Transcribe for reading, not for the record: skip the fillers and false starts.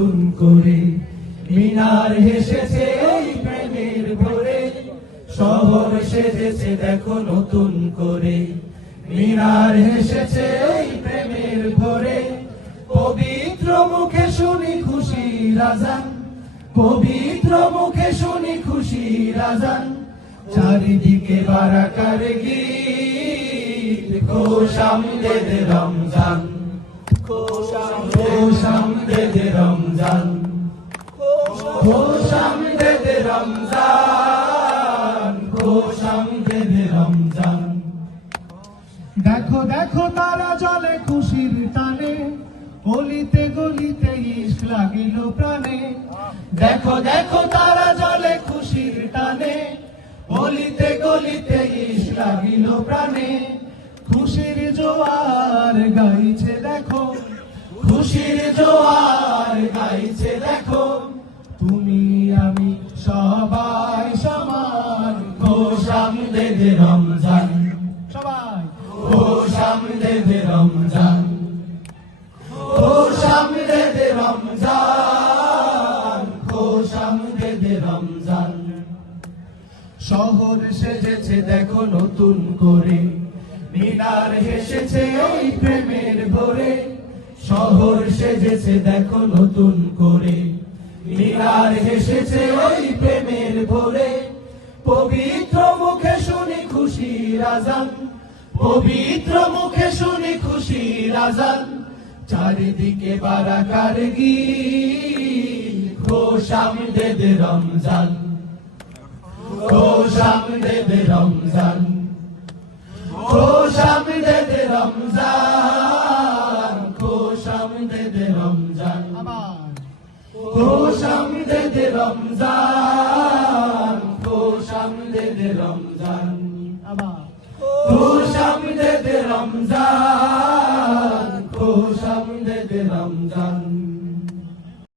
নতুন করে, মিনার হেসেছে এই প্রেমের ভরে, শহর সেজেছে দেখো নতুন করে, মিনার হেসেছে এই প্রেমের ভরে। পবিত্র মুখে শুনি খুশির আযান, পবিত্র মুখে শুনি খুশির আযান, চারিদিকে বারাকার গীত, খুশ আমদেদ রমজান, খুশ আমদেদ রমজান, খুশ আমদেদ রমজান, খুশ আমদেদ রমজান। দেখো দেখো তারা জলে খুশির টানে, গলিতে গলিতে ইশক লাগিল প্রাণে। দেখো দেখো তারা জলে খুশির টানে, গলিতে গলিতে ইশক লাগিল প্রাণে। খুশির জোয়ার গাইছে দেখো, খুশির জোয়ার গাইছে দেখো, তুমি আমি সবাই সমান। খুশ আমদেদ রমজান, সবাই খুশ আমদেদ রমজান, খুশ আমদেদ রমজান, খুশ আমদেদ রমজান। শহর সেজেছে দেখো নতুন করে, মিনার হেসেছে ওই প্রেমের ভরে, শহর সেজেছে দেখো নতুন করে, মিনার হেসেছে ওই প্রেমের ভরে। পবিত্র মুখে শুনি খুশির আযান, পবিত্র মুখে শুনি খুশির আযান, চারিদিকে বারাকার গীত, খুশ আমদেদ রমজান, খুশ আমদেদ রমজান, খুশ আমদেদ রমজান, খুশ আমদেদ রমজান, আবার খুশ আমদেদ রমজান, খুশ আমদেদ রমজান, আবার খুশ আমদেদ রমজান, খুশ আমদেদ রমজান।